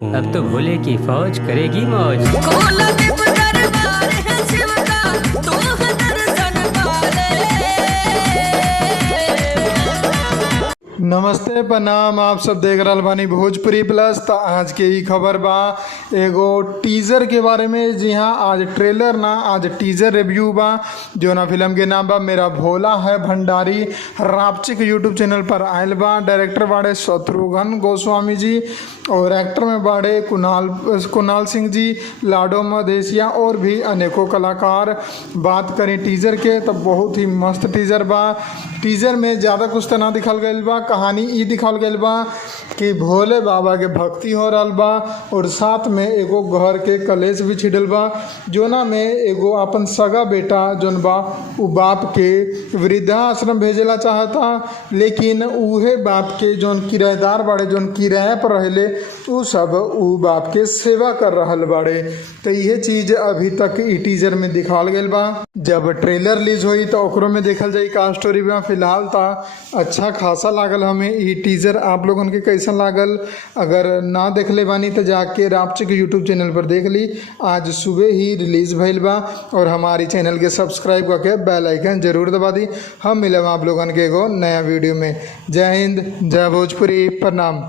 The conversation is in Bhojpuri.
अब तो भोले की फौज करेगी मौज। नमस्ते प्रणाम, आप सब देख रहल बानी भोजपुरी प्लस। तो आज के ई खबर बा एगो टीजर के बारे में। जी हाँ, आज ट्रेलर ना, आज टीजर रिव्यू बा। जो ना फिल्म के नाम बा मेरा भोला है भंडारी। रापचिक यूट्यूब चैनल पर आयल बा। डायरेक्टर बाड़े शत्रुघ्न गोस्वामी जी और एक्टर में बाड़े कुणाल सिंह जी, लाडो मदेशिया और भी अनेकों कलाकार। बात करें टीजर के तो बहुत ही मस्त टीजर बा। टीजर में ज़्यादा कुछ तो ना दिखल गईल बा, कहानी ई दिखाल गईल बा कि भोले बाबा के भक्ति हो रहल बा और साथ में एगो घर के कलेश भी छिड़ल बा। जोना में एगो अपन सगा बेटा जोन बा उ बाप के वृद्धाश्रम भेजेला चाहता, लेकिन उहे बाप के जोन किराएदार बाड़े, जोन किराए पर रहेले, उ सब उ बाप के सेवा कर रहल बाड़े। तो यह चीज़ अभी तक ई टीजर में दिखाल गईल बा। जब ट्रेलर रिलीज हुई तो ओकरो में देखल जाई का स्टोरी बा। फिलहाल ता अच्छा खासा लागल हमें ई टीजर। आप लोगन के कैसन लागल? अगर ना देखले बानी तो जाके रापचिक यूट्यूब चैनल पर देख ली। आज सुबह ही रिलीज भइल बा और हमारी चैनल के सब्सक्राइब करके बेल आइकन जरूर दबा दी। हम मिले आप लोगन के एगो नया वीडियो में। जय हिंद, जय भोजपुरी, प्रणाम।